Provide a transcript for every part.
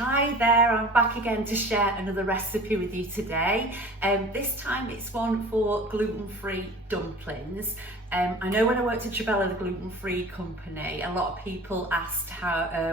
Hi there, I'm back again to share another recipe with you today. This time it's one for gluten-free dumplings. I know when I worked at Trabella, the gluten-free company, a lot of people asked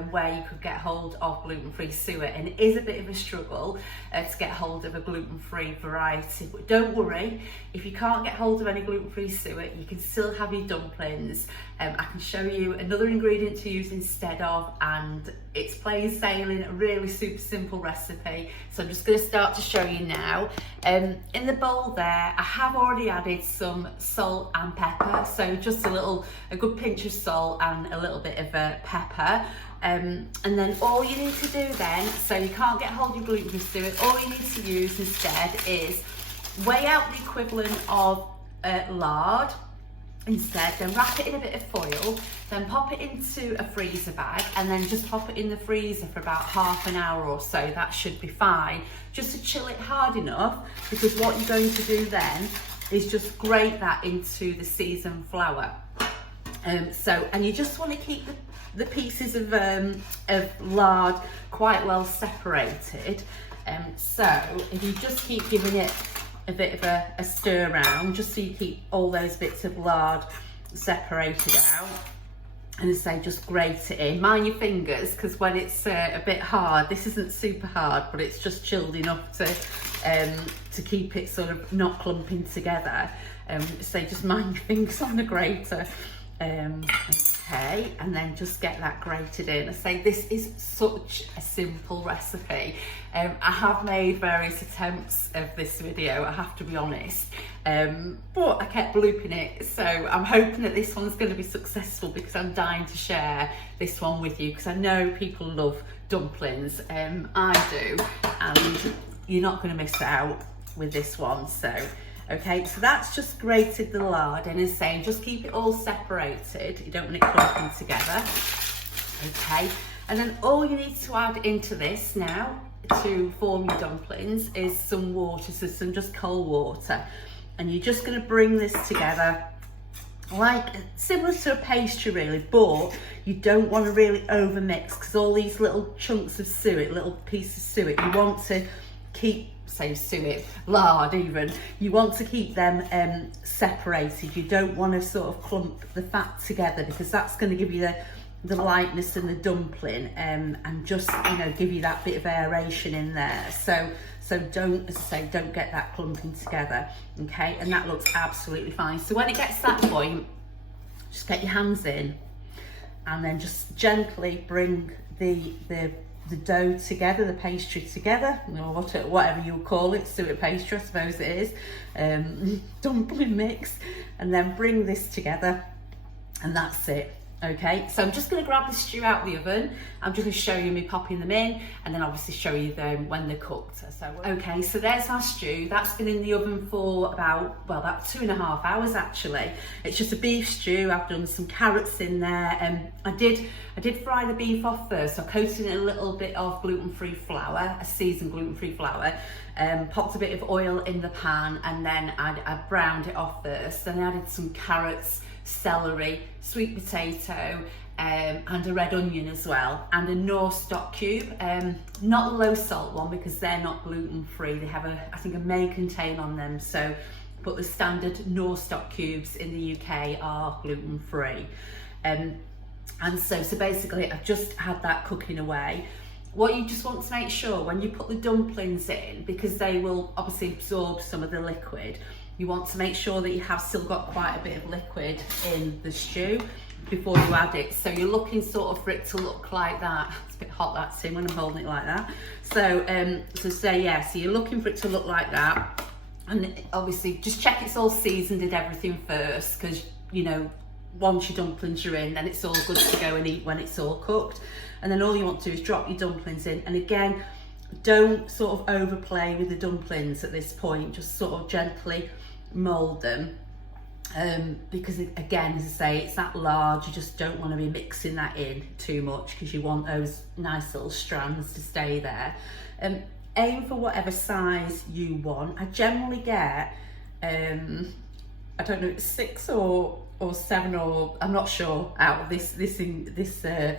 where you could get hold of gluten-free suet, and it is a bit of a struggle to get hold of a gluten-free variety. But don't worry, if you can't get hold of any gluten-free suet, you can still have your dumplings. I can show you another ingredient to use instead of, and it's plain sailing, a really super simple recipe. So I'm just going to start to show you now. In the bowl there, I have already added some salt and pepper, so just a good pinch of salt and a little bit of pepper. And then all you need to do then, so you can't get hold of your gluten-free suet, all you need to use instead is weigh out the equivalent of lard instead, then wrap it in a bit of foil, then pop it into a freezer bag, and then just pop it in the freezer for about half an hour or so. That should be fine, just to chill it hard enough, because what you're going to do then is just grate that into the seasoned flour. And you just want to keep the pieces of lard quite well separated. So if you just keep giving it a bit of a stir around, just so you keep all those bits of lard separated out, and as I say, just grate it in. Mind your fingers, because when it's a bit hard, this isn't super hard, but it's just chilled enough to keep it sort of not clumping together. So just mind your fingers on the grater. Okay, and then just get that grated in. I say this is such a simple recipe. I have made various attempts of this video, I have to be honest, but I kept blooping it, so I'm hoping that this one's going to be successful, because I'm dying to share this one with you, because I know people love dumplings. I do, and you're not going to miss out with this one. So okay, so that's just grated the lard, and as saying, just keep it all separated. You don't want it clumping together. Okay, and then all you need to add into this now to form your dumplings is some water, so some just cold water, and you're just going to bring this together like similar to a pastry really, but you don't want to really over mix, because all these little chunks of suet, little pieces of suet, you want to keep, say suet, lard even, you want to keep them separated. You don't want to sort of clump the fat together, because that's going to give you the lightness in the dumpling, and just, you know, give you that bit of aeration in there. So don't, as I say, don't get that clumping together. Okay, and that looks absolutely fine. So when it gets to that point, just get your hands in, and then just gently bring the dough together, the pastry together, or whatever you call it, suet pastry I suppose it is, dumpling mix, and then bring this together, and that's it. Okay, so I'm just going to grab the stew out of the oven. I'm just going to show you me popping them in, and then obviously show you them when they're cooked. So okay, so there's our stew. That's been in the oven for about 2.5 hours actually. It's just a beef stew. I've done some carrots in there, and I did fry the beef off first. So I coated it in a little bit of gluten-free flour, a seasoned gluten-free flour. Popped a bit of oil in the pan, and then I browned it off first. Then I added some carrots, celery, sweet potato, and a red onion as well, and a Knorr stock cube, not the low salt one, because they're not gluten free. They have I think a may contain on them, so, but the standard Knorr stock cubes in the UK are gluten free. And so basically I've just had that cooking away. What you just want to make sure when you put the dumplings in, because they will obviously absorb some of the liquid, you want to make sure that you have still got quite a bit of liquid in the stew before you add it. So you're looking sort of for it to look like that. It's a bit hot, that Tim, when I'm holding it like that. So you're looking for it to look like that, and obviously just check it's all seasoned and everything first, because you know, once your dumplings are in, then it's all good to go and eat when it's all cooked. And then all you want to do is drop your dumplings in, and again, don't sort of overplay with the dumplings at this point. Just sort of gently mold them, because again, as I say, it's that lard. You just don't want to be mixing that in too much, because you want those nice little strands to stay there. Aim for whatever size you want. I generally get I don't know, 6 or 7, or I'm not sure, out of this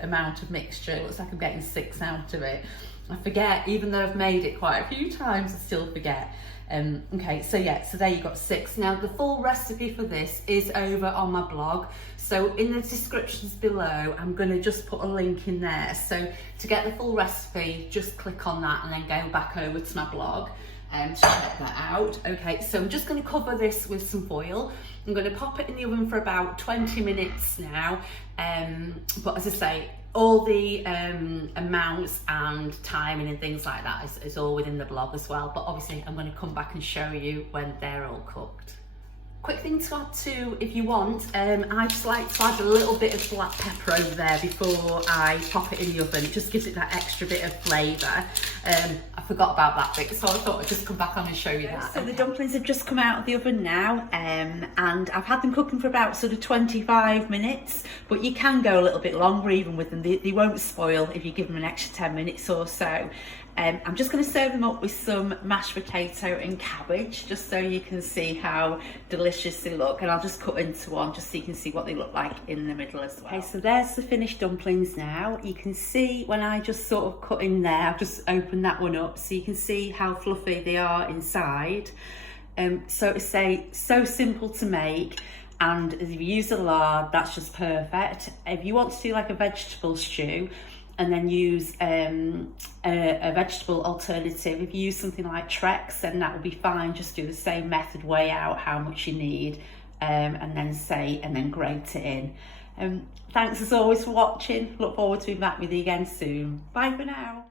amount of mixture. It looks like I'm getting 6 out of it. I forget, even though I've made it quite a few times, I still forget. Okay, so yeah, so there you've got 6. Now the full recipe for this is over on my blog. So in the descriptions below, I'm going to just put a link in there. So to get the full recipe, just click on that and then go back over to my blog to check that out. Okay, so I'm just going to cover this with some foil. I'm going to pop it in the oven for about 20 minutes now. But as I say, all the amounts and timing and things like that is all within the blog as well. But obviously I'm going to come back and show you when they're all cooked. Quick thing to add too, if you want, I just like to add a little bit of black pepper over there before I pop it in the oven. It just gives it that extra bit of flavour. I forgot about that bit, so I thought I'd just come back on and show you that. So the dumplings have just come out of the oven now, and I've had them cooking for about sort of 25 minutes, but you can go a little bit longer even with them. They won't spoil if you give them an extra 10 minutes or so. I'm just going to serve them up with some mashed potato and cabbage, just so you can see how delicious they look, and I'll just cut into one just so you can see what they look like in the middle as well. Okay, so there's the finished dumplings now. You can see when I just sort of cut in there, I've just opened that one up so you can see how fluffy they are inside. So to say, so simple to make, and if you use the lard, that's just perfect. If you want to do like a vegetable stew, and then use a vegetable alternative, if you use something like Trex, then that will be fine. Just do the same method, weigh out how much you need, and then grate it in. Thanks as always for watching. Look forward to being back with you again soon. Bye for now.